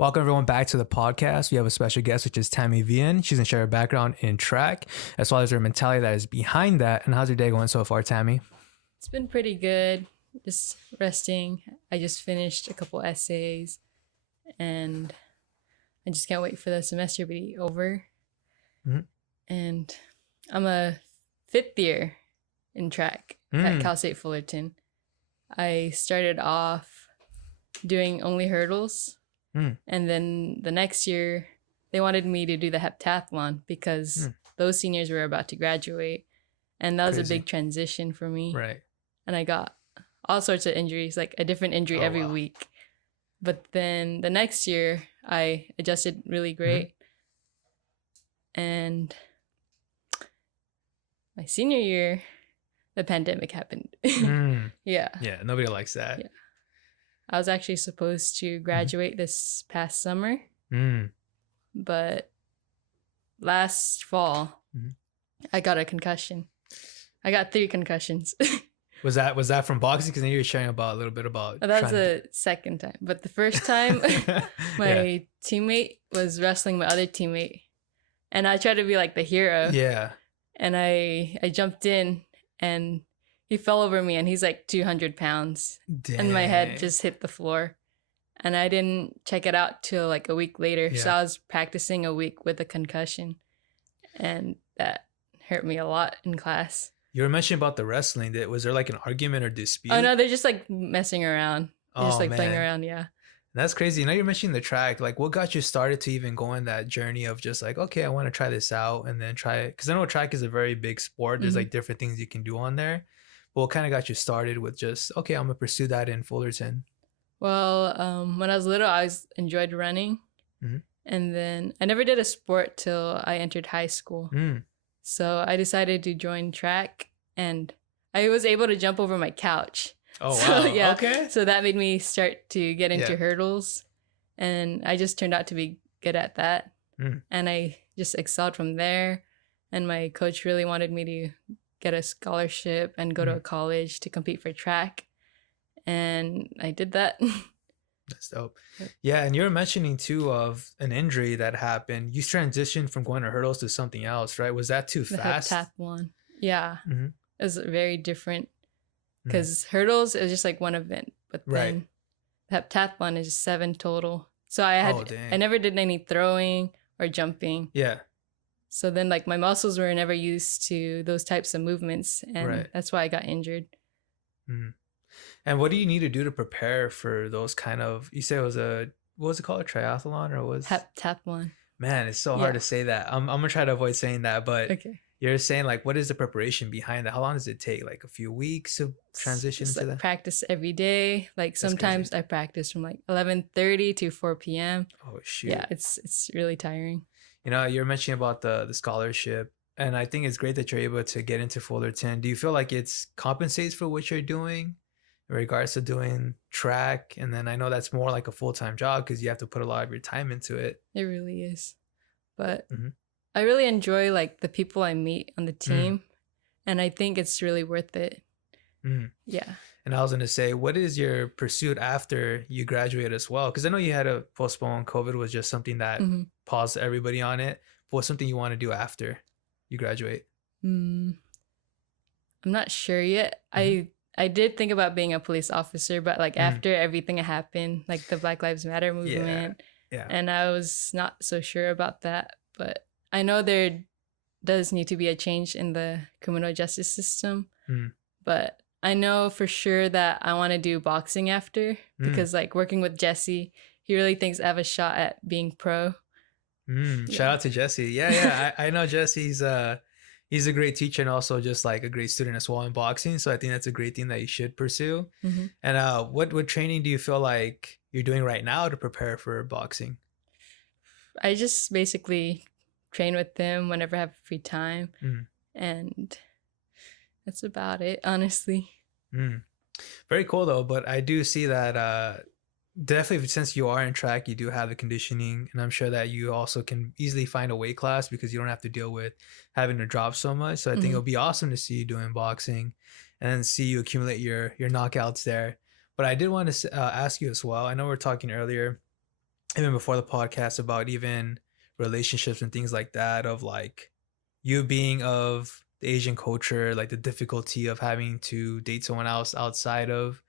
Welcome everyone back to the podcast. We have a special guest, which is Tammy Vien. She's going to share her background in track, as well as her mentality that is behind that. And how's your day going so far, Tammy? It's been pretty good. Just resting. I just finished a couple essays, and I just can't wait for the semester to be over. Mm-hmm. And I'm a fifth year in track at Cal State Fullerton. I started off doing only hurdles. And then the next year, they wanted me to do the heptathlon because those seniors were about to graduate. And that was a big transition for me. Right. And I got all sorts of injuries, like a different injury every week. But then the next year, I adjusted really great. And my senior year, the pandemic happened. Yeah. Yeah, nobody likes that. Yeah. I was actually supposed to graduate this past summer, but last fall, I got a concussion. I got 3 concussions. Was that from boxing? Because then you were sharing a little bit about. That was the second time, but the first time, my teammate was wrestling my other teammate, and I tried to be like the hero. Yeah. And I jumped in, and he fell over me, and he's like 200 pounds. Dang. And my head just hit the floor. And I didn't check it out till like a week later. Yeah. So I was practicing a week with a concussion. And that hurt me a lot in class. You were mentioning about the wrestling. Was there like an argument or dispute? Oh, no, they're just like messing around. They're just like playing around, yeah. That's crazy. You're mentioning the track. Like, what got you started to even go on that journey of just like, okay, I want to try this out and then try it? Because I know track is a very big sport. There's like different things you can do on there. But what kind of got you started with just, okay, I'm going to pursue that in Fullerton? Well, when I was little, I enjoyed running. And then I never did a sport till I entered high school. So I decided to join track, and I was able to jump over my couch. Oh, wow. Yeah. Okay. So that made me start to get into hurdles. And I just turned out to be good at that. And I just excelled from there. And my coach really wanted me to get a scholarship and go to a college to compete for track. And I did that. That's dope. Yeah, and you were mentioning too of an injury that happened. You transitioned from going to hurdles to something else, right? Was that too fast? The heptathlon. Yeah. It was very different because hurdles is just like one event, but then the heptathlon is just 7 total. So I never did any throwing or jumping. Yeah. So then like my muscles were never used to those types of movements, and that's why I got injured. And what do you need to do to prepare for those kind of, you say it was what was it called? A triathlon or was? Heptathlon. Man, it's so hard to say that. I'm going to try to avoid saying that, but you're saying like, what is the preparation behind that? How long does it take? Like a few weeks to transition into that? Practice every day. Like sometimes I practice from like 11:30 to 4 p.m. Oh, shoot. Yeah, it's really tiring. You know, you're mentioning about the scholarship, and I think it's great that you're able to get into Fullerton. Do you feel like it's compensates for what you're doing in regards to doing track? And then I know that's more like a full-time job because you have to put a lot of your time into it. It really is. But I really enjoy like the people I meet on the team, and I think it's really worth it. Yeah. And I was going to say, what is your pursuit after you graduate as well? Because I know you had to postpone. COVID was just something that paused everybody on it. But what's something you want to do after you graduate? I'm not sure yet. I did think about being a police officer, but like after everything happened, like the Black Lives Matter movement, and I was not so sure about that. But I know there does need to be a change in the criminal justice system. But I know for sure that I want to do boxing after because like working with Jesse, he really thinks I have a shot at being pro. Shout out to Jesse. Yeah. I know Jesse's he's a great teacher and also just like a great student as well in boxing. So I think that's a great thing that you should pursue. And what training do you feel like you're doing right now to prepare for boxing? I just basically train with them whenever I have free time. And that's about it, honestly. Very cool though. But I do see that definitely since you are in track, you do have the conditioning, and I'm sure that you also can easily find a weight class because you don't have to deal with having to drop so much. So I think it'll be awesome to see you doing boxing and then see you accumulate your knockouts there. But I did want to ask you as well. I know we were talking earlier even before the podcast about even relationships and things like that, of like you being of the Asian culture, like the difficulty of having to date someone else outside of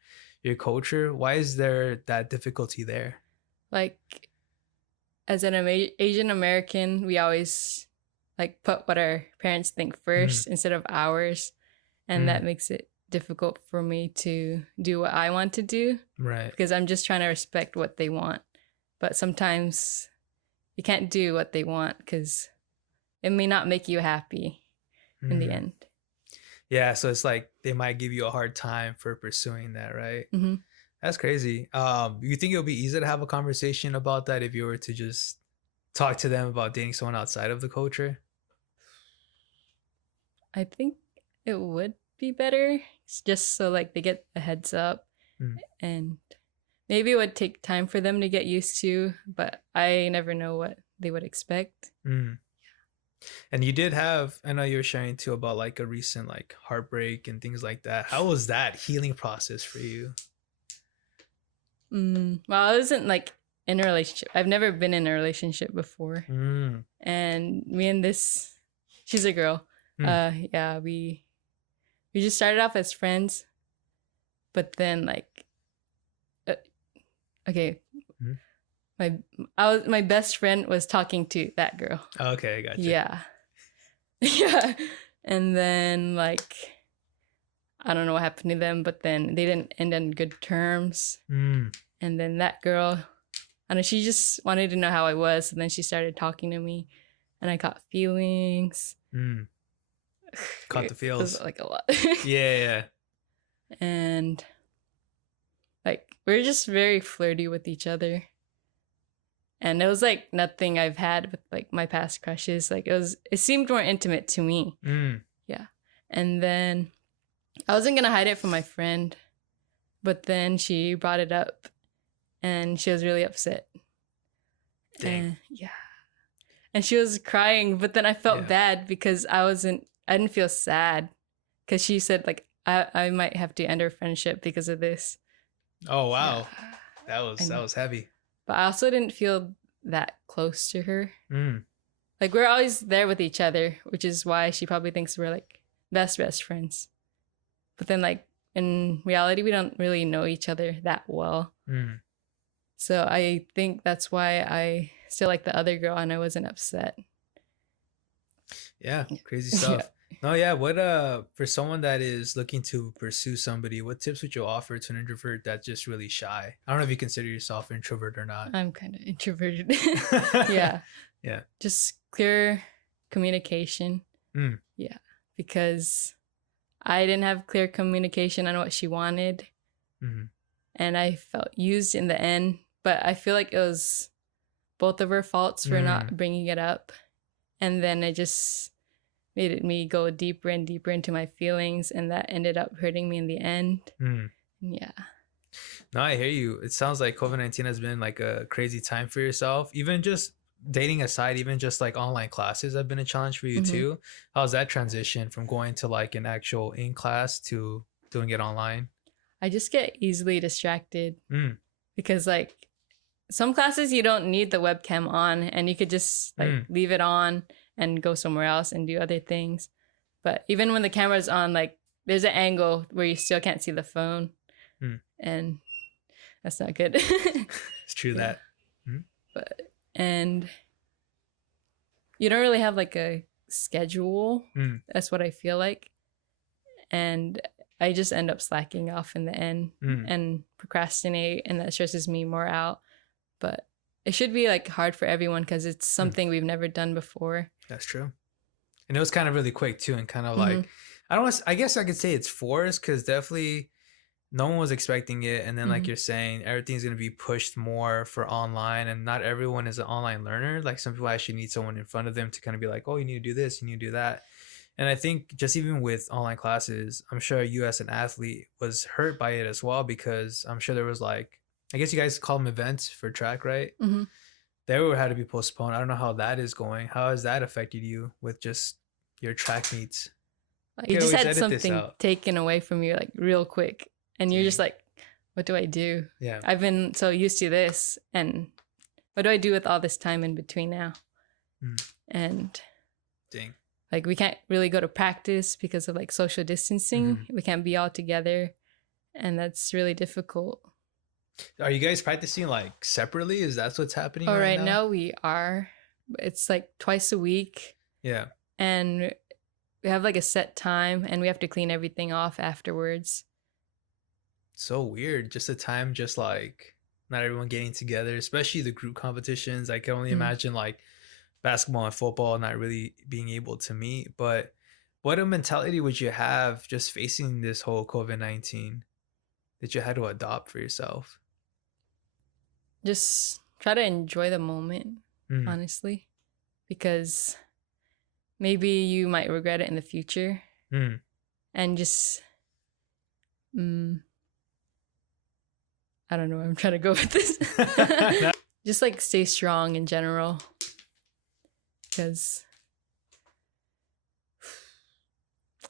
your culture. Why is there that difficulty there? Like, as an Asian American, we always like put what our parents think first instead of ours, and that makes it difficult for me to do what I want to do, Right. because I'm just trying to respect what they want. But sometimes you can't do what they want because it may not make you happy in the end. Yeah, so it's like they might give you a hard time for pursuing that, right? Mm-hmm. That's crazy. You think it'll be easy to have a conversation about that if you were to just talk to them about dating someone outside of the culture? I think it would be better, just so like they get a heads up, and maybe it would take time for them to get used to, but I never know what they would expect. And you did have, I know you were sharing too about like a recent like heartbreak and things like that. How was that healing process for you? Well, I wasn't like in a relationship. I've never been in a relationship before. And me and this, she's a girl. Yeah, we just started off as friends, but then like, okay, my best friend was talking to that girl. Okay, gotcha. Yeah. Yeah. And then like, I don't know what happened to them, but then they didn't end on good terms. And then that girl, I don't know, she just wanted to know how I was, and then she started talking to me, and I caught feelings. Caught the feels. It was like a lot. Yeah. And like, we're just very flirty with each other. And it was like nothing I've had with like my past crushes. Like it seemed more intimate to me. Yeah. And then I wasn't going to hide it from my friend, but then she brought it up and she was really upset. Dang. Yeah. And she was crying, but then I felt bad because I didn't feel sad, because she said like, I might have to end our friendship because of this. Oh, wow. Yeah. That was heavy. But I also didn't feel that close to her. Like, we're always there with each other, which is why she probably thinks we're like best friends. But then like in reality, we don't really know each other that well. So I think that's why I still like the other girl and I wasn't upset. Yeah, crazy stuff. No, yeah. What for someone that is looking to pursue somebody, what tips would you offer to an introvert that's just really shy? I don't know if you consider yourself an introvert or not. I'm kind of introverted. Yeah. Just clear communication. Yeah, because I didn't have clear communication on what she wanted, and I felt used in the end. But I feel like it was both of her faults for not bringing it up, and then it just made me go deeper and deeper into my feelings, and that ended up hurting me in the end. Yeah. No, I hear you. It sounds like COVID-19 has been like a crazy time for yourself. Even just dating aside, even just like online classes have been a challenge for you too. How's that transition from going to like an actual in class to doing it online? I just get easily distracted because like some classes you don't need the webcam on, and you could just like leave it on and go somewhere else and do other things. But even when the camera's on, like there's an angle where you still can't see the phone, and that's not good. It's true that. And you don't really have like a schedule. That's what I feel like. And I just end up slacking off in the end and procrastinate, and that stresses me more out. But it should be like hard for everyone because it's something we've never done before. That's true. And it was kind of really quick too, and kind of like, I guess I could say it's forced, because definitely no one was expecting it. And then like you're saying, everything's going to be pushed more for online, and not everyone is an online learner. Like some people actually need someone in front of them to kind of be like, oh, you need to do this, you need to do that. And I think just even with online classes, I'm sure you as an athlete was hurt by it as well, because I'm sure there was like, I guess you guys call them events for track, right? They had to be postponed. I don't know how that is going. How has that affected you with just your track meets? You just had something taken away from you like real quick, and you're just like, what do I do? Yeah. I've been so used to this, and what do I do with all this time in between now? Mm. And Dang. like we can't really go to practice because of like social distancing. Mm-hmm. We can't be all together, and that's really difficult. Are you guys practicing like separately? Is that what's happening Oh, right right now? now we are. It's like twice a week, Yeah. and we have like a set time, and we have to clean everything off afterwards. So weird. Just a time, just like not everyone getting together, especially the group competitions. I can only Mm. imagine like basketball and football not really being able to meet. But what a mentality would you have just facing this whole COVID-19 that you had to adopt for yourself? Just try to enjoy the moment, Mm. honestly, because maybe you might regret it in the future. Mm. And just I don't know where I'm trying to go with this. Just like stay strong in general, because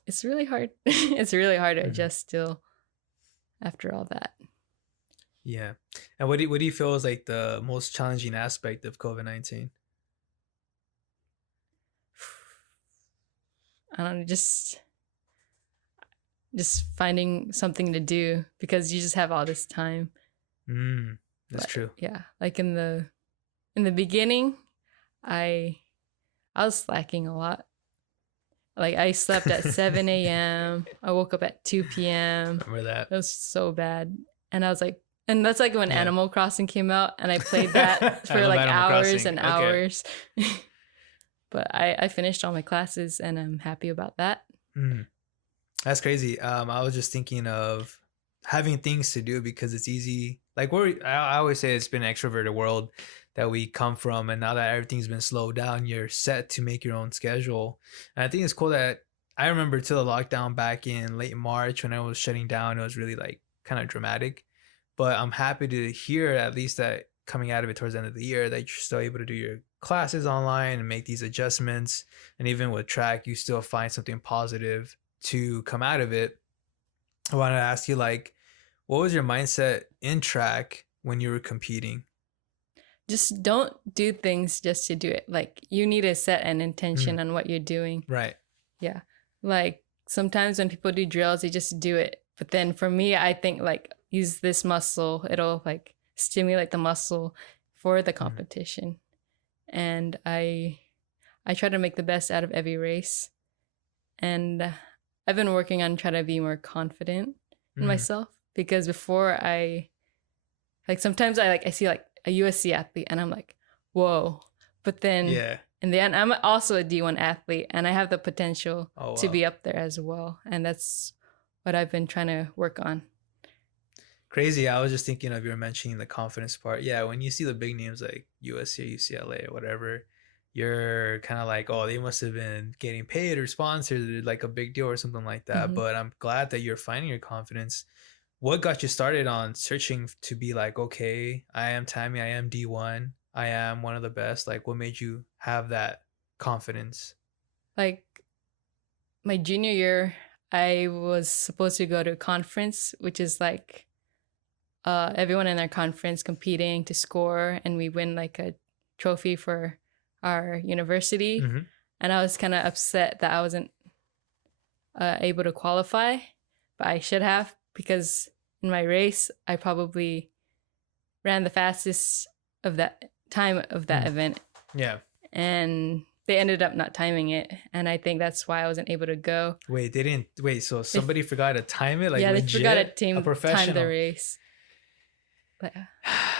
it's really hard. It's really hard to adjust still after all that. Yeah. And what do you feel is like the most challenging aspect of COVID-19? I don't know, just finding something to do, because you just have all this time. That's true. Yeah, like in the beginning, I was slacking a lot. Like I slept at 7 a.m. I woke up at 2 p.m. Remember that? It was so bad. And I was like, and that's like when Yeah. Animal Crossing came out, and I played that for like Animal hours Crossing. and Okay. hours. But I finished all my classes, and I'm happy about that. That's crazy. I was just thinking of having things to do because it's easy. Like I always say, it's been an extroverted world that we come from, and now that everything's been slowed down, you're set to make your own schedule. And I think it's cool that I remember till the lockdown back in late March when I was shutting down, it was really like kind of dramatic. But I'm happy to hear at least that coming out of it towards the end of the year that you're still able to do your classes online and make these adjustments. And even with track, you still find something positive to come out of it. I want to ask you, like, what was your mindset in track when you were competing? Just don't do things just to do it. Like you need to set an intention on what you're doing. Right. Yeah. Like sometimes when people do drills, they just do it. But then for me, I think like use this muscle. It'll like stimulate the muscle for the competition. And I try to make the best out of every race. And I've been working on trying to be more confident in myself, because before I like sometimes I see like a USC athlete and I'm like, whoa. But then in the end, I'm also a D1 athlete, and I have the potential to be up there as well. And that's what I've been trying to work on. Crazy. I was just thinking of, you were mentioning the confidence part. Yeah, when you see the big names like USC or UCLA or whatever, you're kind of like, oh, they must have been getting paid or sponsored, like a big deal or something like that. But I'm glad that you're finding your confidence. What got you started on searching to be like, okay, I am Tammy, I am D1, I am one of the best? Like, what made you have that confidence? Like my junior year, I was supposed to go to a conference, which is like everyone in our conference competing to score, and we win like a trophy for our university. And I was kind of upset that I wasn't able to qualify, but I should have, because in my race I probably ran the fastest of that time of that event. Yeah. And they ended up not timing it, and I think that's why I wasn't able to go. Wait, they didn't wait, so somebody forgot to time it? Like, yeah, legit? They forgot to A professional time the race. But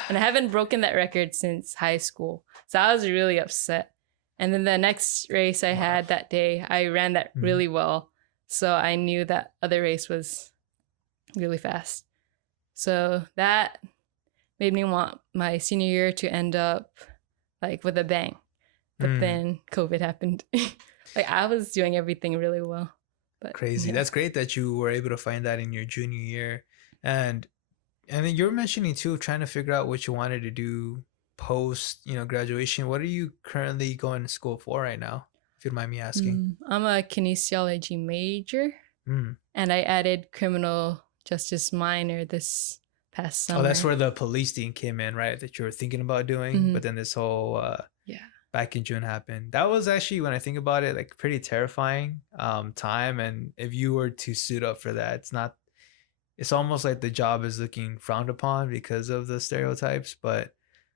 and I haven't broken that record since high school, so I was really upset. And then the next race I had that day, I ran that really well, so I knew that other race was really fast. So that made me want my senior year to end up like with a bang. But then COVID happened. Like I was doing everything really well. But crazy. Yeah. That's great that you were able to find that in your junior year. And then you were mentioning too, trying to figure out what you wanted to do post, graduation. What are you currently going to school for right now, if you don't mind me asking? I'm a kinesiology major, and I added criminal justice minor this past Oh, that's summer. where the police thing came in, right? That you were thinking about doing, Hmm. but then this whole Yeah. back in June happened. That was actually, when I think about it, like pretty terrifying time. And if you were to suit up for that, it's not. It's almost like the job is looking frowned upon because of the stereotypes. But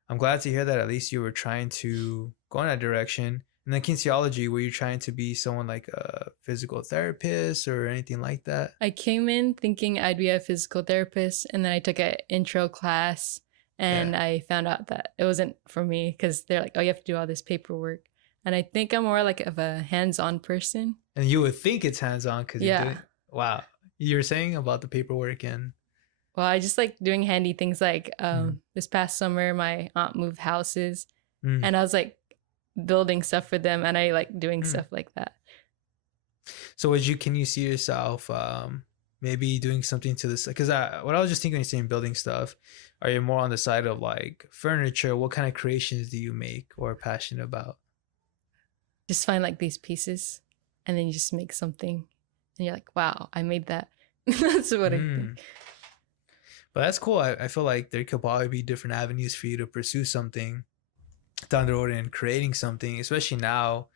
I'm glad to hear that at least you were trying to go in that direction. And then kinesiology, were you trying to be someone like a physical therapist or anything like that? I came in thinking I'd be a physical therapist, and then I took an intro class, Yeah. and I found out that it wasn't for me because they're like, oh, you have to do all this paperwork. And I think I'm more like of a hands-on person. And you would think it's hands on because you're Yeah. doing. Wow. You were saying about the paperwork and. Well, I just like doing handy things like Mm, this past summer, my aunt moved houses, mm, and I was like building stuff for them, and I like doing mm. stuff like that. So can you see yourself maybe doing something to this? Because what I was just thinking when you're saying building stuff, are you more on the side of like furniture? What kind of creations do you make or are passionate about? Just find like these pieces, and then you just make something, and you're like, wow, I made that. That's what I Mm. think. But that's cool. I feel like there could probably be different avenues for you to pursue something down the road and creating something, especially now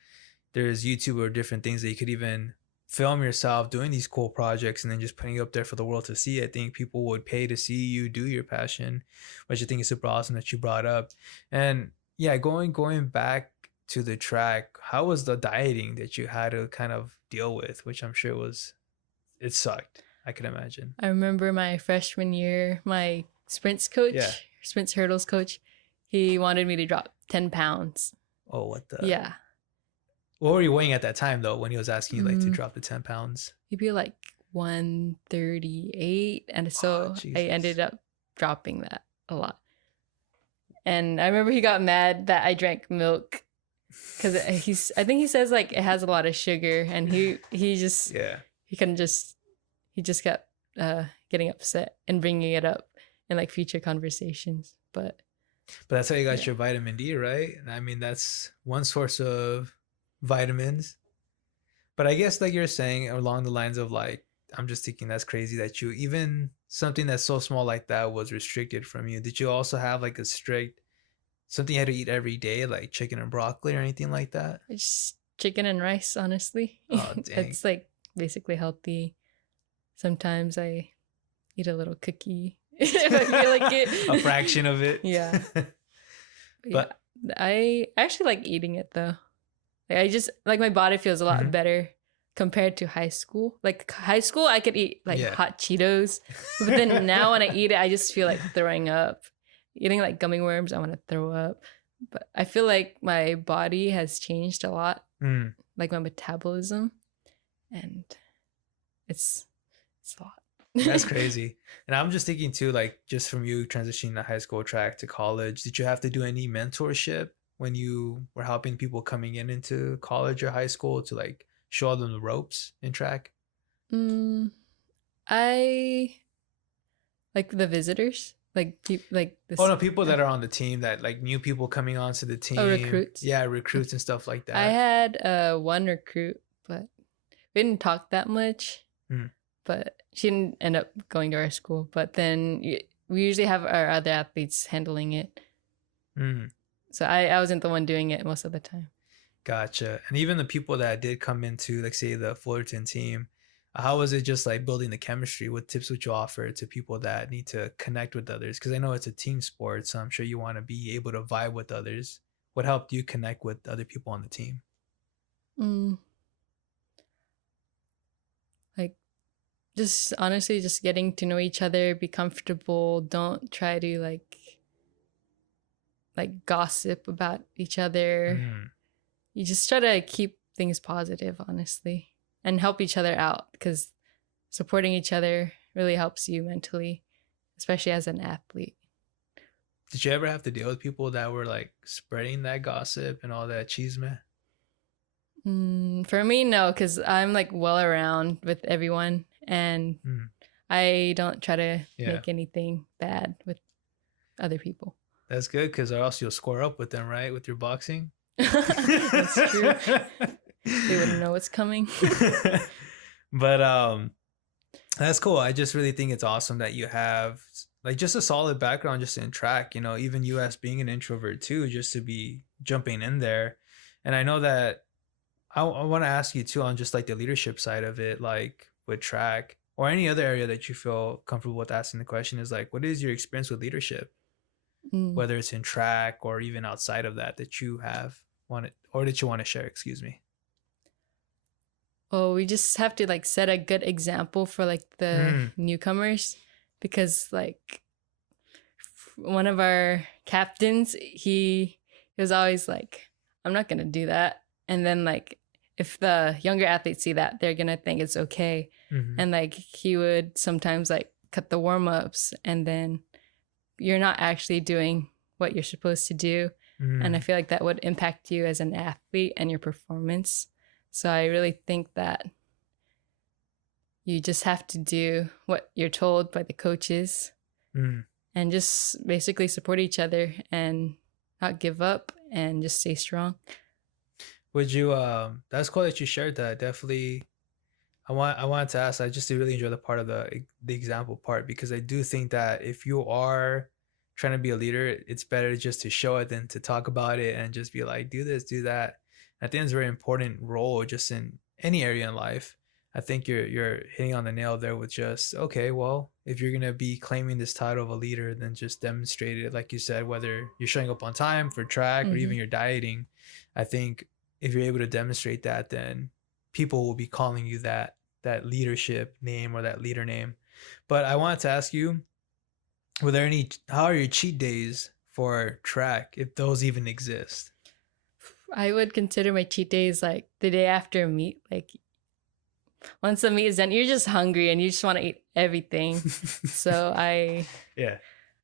there's YouTube or different things that you could even film yourself doing these cool projects and then just putting it up there for the world to see. I think people would pay to see you do your passion, which I think is super awesome that you brought up. And yeah, going back to the track, how was the dieting that you had to kind of deal with, which I'm sure it sucked. I can imagine. I remember my freshman year, my Yeah. sprints hurdles coach, he wanted me to drop 10 pounds. Oh, what the? Yeah. What were you weighing at that time though when he was asking you like to Mm, drop the 10 pounds? he'd be like 138. And Oh, so I Jesus. ended up dropping that a lot. And I remember he got mad that I drank milk because I think he says like it has a lot of sugar, and he just, Yeah. he just kept getting upset and bringing it up in like future conversations. But But that's how you got yeah. your vitamin D, right? And I mean, that's one source of vitamins. But I guess, like you're saying, along the lines of like, I'm just thinking that's crazy that you even something that's so small like that was restricted from you. Did you also have like a strict something you had to eat every day, like chicken and broccoli or anything like that? Just chicken and rice, honestly. Oh, dang. It's like basically healthy. Sometimes I eat a little cookie if I feel like it. A fraction of it. Yeah. But Yeah. I actually like eating it though. Like I just like my body feels a lot Mhm. better compared to high school. Like high school I could eat like Yeah. hot Cheetos, but then now when I eat it I just feel like throwing up. Eating like gummy worms, I want to throw up. But I feel like my body has changed a lot, Mm. like my metabolism, and it's a lot. That's crazy. And I'm just thinking too, like just from you transitioning to high school track to college, did you have to do any mentorship when you were helping people coming into college or high school to like show them the ropes in track? Mm, I like the visitors, like like Oh this. no, people that are on the team that like new people coming onto the team. Recruits. Yeah, recruits and stuff like I that. had one recruit, but we didn't talk that much. Mm. But she didn't end up going to our school. But then we usually have our other athletes handling it. Mm. So I wasn't the one doing it most of the time. Gotcha. And even the people that did come into, like, say, the Fullerton team, how was it just like building the chemistry? What tips would you offer to people that need to connect with others? Because I know it's a team sport, so I'm sure you want to be able to vibe with others. What helped you connect with other people on the team? Mm, like just honestly just getting to know each other, be comfortable, don't try to like gossip about each other. Mm. You just try to keep things positive, honestly, and help each other out, because supporting each other really helps you mentally, especially as an athlete. Did you ever have to deal with people that were like spreading that gossip and all that chisme? For me, no, because I'm like well around with everyone, and Mm. I don't try to Yeah. make anything bad with other people. That's good, because or else you'll square up with them, right? With your boxing. That's true. They wouldn't know what's coming. But that's cool. I just really think it's awesome that you have like just a solid background just in track, you know, even you as being an introvert too, just to be jumping in there. And I know that I want to ask you too on just like the leadership side of it, like with track or any other area that you feel comfortable with asking the question is like, what is your experience with leadership, Mm. whether it's in track or even outside of that that you have wanted or that you want to share, excuse me. Oh, we just have to like set a good example for like the Mm, newcomers, because like one of our captains, he was always like, I'm not gonna do that. And then like if the younger athletes see that, they're gonna think it's okay. mm-hmm, And like he would sometimes like cut the warm-ups, and then you're not actually doing what you're supposed to do. And I mm, feel like that would impact you as an athlete and your performance. So I really think that you just have to do what you're told by the coaches mm. and just basically support each other and not give up and just stay strong. Would you that's cool that you shared that. Definitely I wanted to ask, I just really enjoy the part of the example part because I do think that if you are trying to be a leader, it's better just to show it than to talk about it and just be like, do this, do that. I think it's a very important role just in any area in life. I think you're hitting on the nail there with just, okay, well, if you're gonna be claiming this title of a leader, then just demonstrate it, like you said, whether you're showing up on time for track or Mm-hmm. even your dieting. I think if you're able to demonstrate that, then people will be calling you that leadership name or that leader name. But I wanted to ask you, were there any, how are your cheat days for track, if those even exist? I would consider my cheat days like the day after a meet. Like once the meet is done, you're just hungry and you just want to eat everything. So Yeah.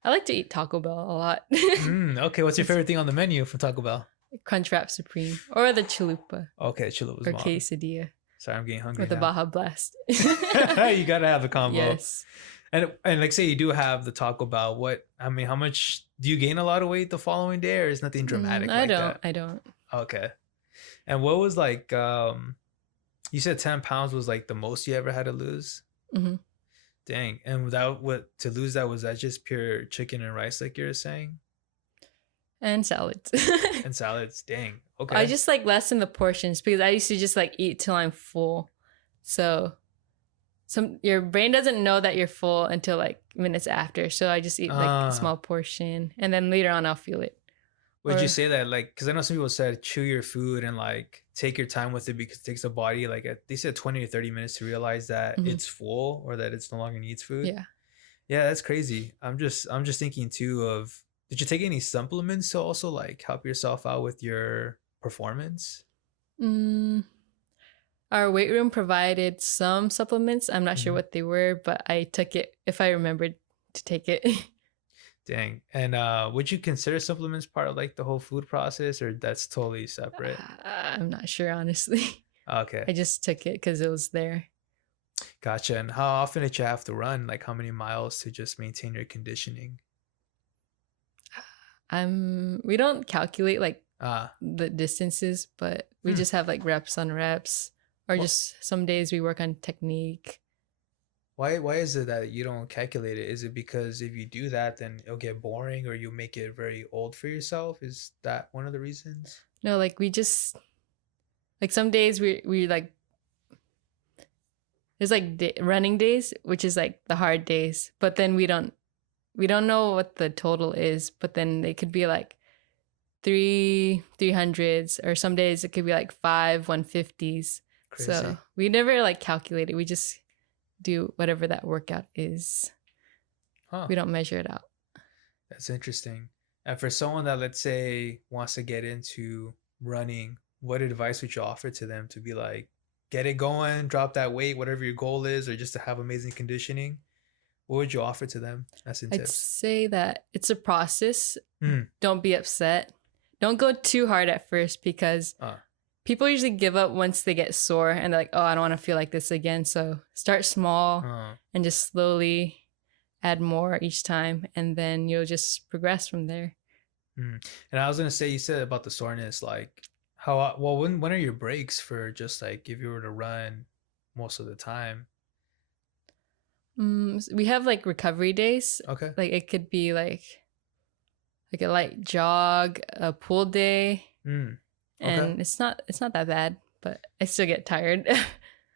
I like to eat Taco Bell a lot. Okay, what's your It's favorite thing on the menu from Taco Bell? Crunchwrap Supreme or the Chalupa Okay, Chula was or mom. quesadilla Sorry, I'm getting hungry or the now. Baja Blast. You gotta have a combo. Yes. And like say you do have the Taco Bell, what, I mean, how much do you gain a lot of weight the following day, or is nothing dramatic I like don't. that? I don't. Okay. And what was like you said 10 pounds was like the most you ever had to lose? Mm-hmm. Dang. And without what to lose that, was that just pure chicken and rice like you were saying? And salads. And salads. Dang. I Okay. just like lessen the portions because I used to just like eat till I'm full. So your brain doesn't know that you're full until like minutes after. So I just eat like a Uh small portion, and then later on I'll feel it. would you Or say that like, because I know some people said chew your food and like take your time with it because it takes the body like they said 20 to 30 minutes to realize that Mhm. it's full or that it's no longer needs food. Yeah. Yeah, that's crazy. I'm just thinking too of, did you take any supplements to also like help yourself out with your performance? Mm, our weight room provided some supplements. I'm not sure Mhm. what they were, but I took it if I remembered to take it. Dang. And would you consider supplements part of like the whole food process, or that's totally separate? I'm not sure, honestly. Okay. I just took it because it was there. Gotcha. And how often did you have to run? Like how many miles to just maintain your conditioning? We don't calculate like Ah, the distances, but we hmm. just have like reps on reps, or What? just some days we work on technique. Why is it that you don't calculate it? Is it because if you do that, then it'll get boring or you make it very old for yourself? Is that one of the reasons? No, like we just like some days we like there's like running days, which is like the hard days, but then we don't know what the total is, but then they could be like 300s, or some days it could be like 150s. Crazy. So we never like calculate it. We just do whatever that workout is. Huh. We don't measure it out. That's interesting. And for someone that, let's say, wants to get into running, what advice would you offer to them to be like, get it going, drop that weight, whatever your goal is, or just to have amazing conditioning? What would you offer to them as in I'd tips? say that it's a process. Mm. Don't be upset. Don't go too hard at first, because Uh, people usually give up once they get sore and they're like, oh, I don't want to feel like this again. So start small uh, and just slowly add more each time, and then you'll just progress from there. And I was gonna say, you said about the soreness, like how well when are your breaks for just like if you were to run most of the time? We have like recovery days. Okay. Like it could be like a light jog, a pool day, Okay. and it's not that bad, but I still get tired.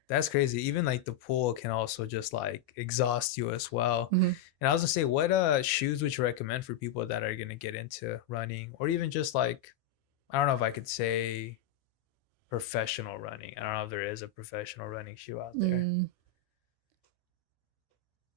That's crazy. Even like the pool can also just like exhaust you as well. Mhm. And I was gonna say, what shoes would you recommend for people that are gonna get into running, or even just like, I don't know if I could say professional running. I don't know if there is a professional running shoe out there. Mm.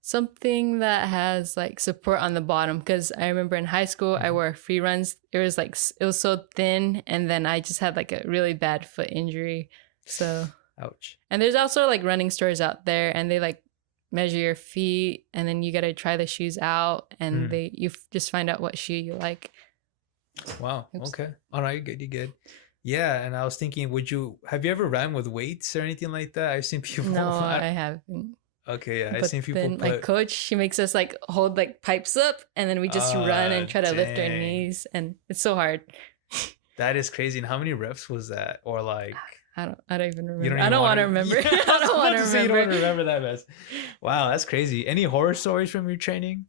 Something that has like support on the bottom, because I remember in high school I wore free runs. It was like it was so thin, and then I just had like a really bad foot injury. So Ouch. and there's also like running stores out there, and they like measure your feet, and then you gotta try the shoes out, and just find out what shoe you like. Wow. Oops. Okay. Oh no, you're good. You're good. Yeah, and I was thinking, have you ever ran with weights or anything like that? I've seen people. No, I haven't. Okay, yeah, I've But seen people then my coach, she makes us like hold like pipes up, and then we just run and try to lift our dang. knees, and it's so hard. That is crazy. And how many reps was that? Or like, I don't even remember. you I don't want to remember. Yeah, I don't want to You remember. don't remember that mess. Wow, that's crazy. Any horror stories from your training?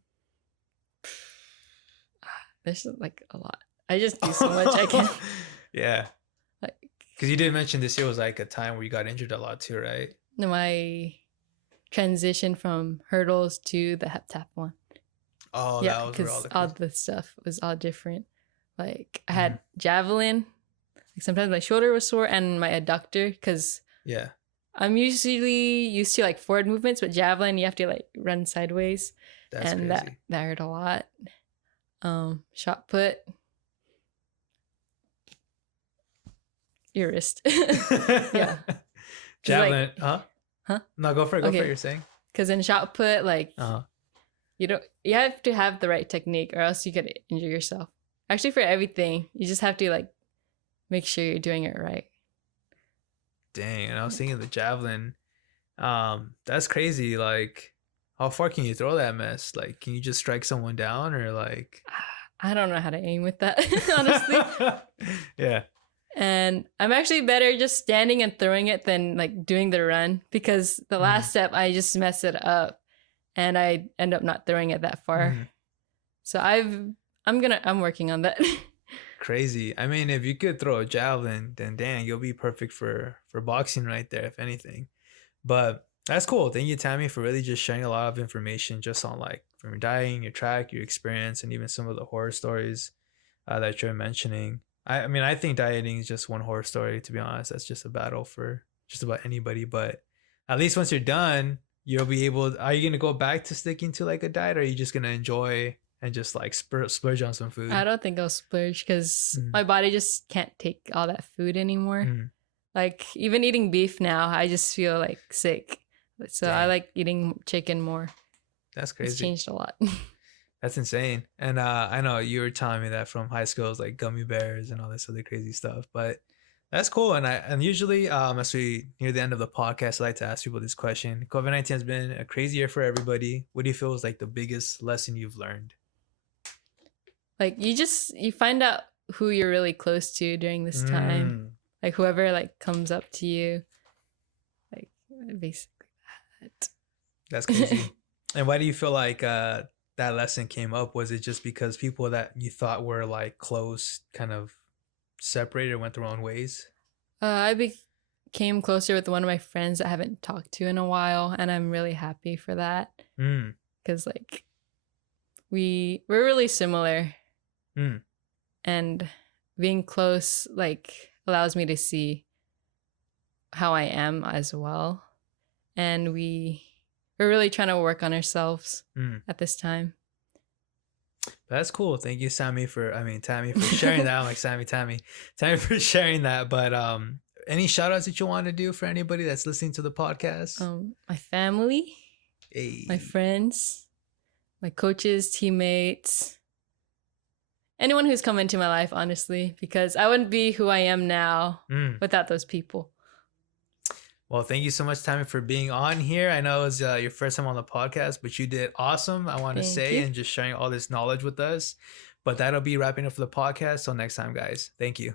There's like a lot. I just do so much. I can't. Yeah, Like because you did mention this year was like a time where you got injured a lot too, right? my transition from hurdles to the hep tap one. Oh, Yeah, that was where because all all the the stuff was all different. Like I had javelin. Like sometimes my shoulder was sore and my adductor, because yeah. I'm usually used to like forward movements, but javelin you have to like run sideways, That's and crazy. that hurt a lot. Shot put, your wrist. Yeah. Javelin, huh? Huh? No, go for it. Go for Okay. it. You're saying. Because in shot put, like Uh-huh. you have to have the right technique, or else you could injure yourself. Actually, for everything, you just have to like make sure you're doing it right. Dang, and I was thinking the javelin. That's crazy. Like, how far can you throw that mess? Like, can you just strike someone down or like? I don't know how to aim with that, honestly. Yeah. And I'm actually better just standing and throwing it than like doing the run, because the last step I just mess it up and I end up not throwing it that far. So I'm working on that. Crazy. I mean, if you could throw a javelin, then dang, you'll be perfect for boxing right there, if anything. But that's cool. Thank you, Tammy, for really just sharing a lot of information just on like from your dieting, your track, your experience, and even some of the horror stories that you're mentioning. I mean, I think dieting is just one horror story, to be honest. That's just a battle for just about anybody. But at least once you're done, you'll be able. Are you going to go back to sticking to like a diet, or are you just going to enjoy and just like splurge on some food? I don't think I'll splurge, because my body just can't take all that food anymore. Like even eating beef now, I just feel like sick. So I like eating chicken more. That's crazy. It's changed a lot. That's insane. And I know you were telling me that from high school, it was like gummy bears and all this other crazy stuff. But that's cool. And usually as we near the end of the podcast, I like to ask people this question. COVID-19 has been a crazy year for everybody. What do you feel is like the biggest lesson you've learned? Like you find out who you're really close to during this time. Like whoever like comes up to you. Like basically that. That's crazy. And why do you feel like that lesson came up? Was it just because people that you thought were like close kind of separated, went their own ways? I became closer with one of my friends that I haven't talked to in a while, and I'm really happy for that. Because like we're really similar, and being close like allows me to see how I am as well, and we're really trying to work on ourselves at this time. That's cool. Thank you, Tammy, for sharing that. I'm like, Tammy for sharing that. But any shout outs that you want to do for anybody that's listening to the podcast? My family, hey. My friends, my coaches, teammates, anyone who's come into my life, honestly, because I wouldn't be who I am now without those people. Well, thank you so much, Tammy, for being on here. I know it was your first time on the podcast, but you did awesome, I want to say, and just sharing all this knowledge with us. But that'll be wrapping up for the podcast. Till next time, guys. Thank you.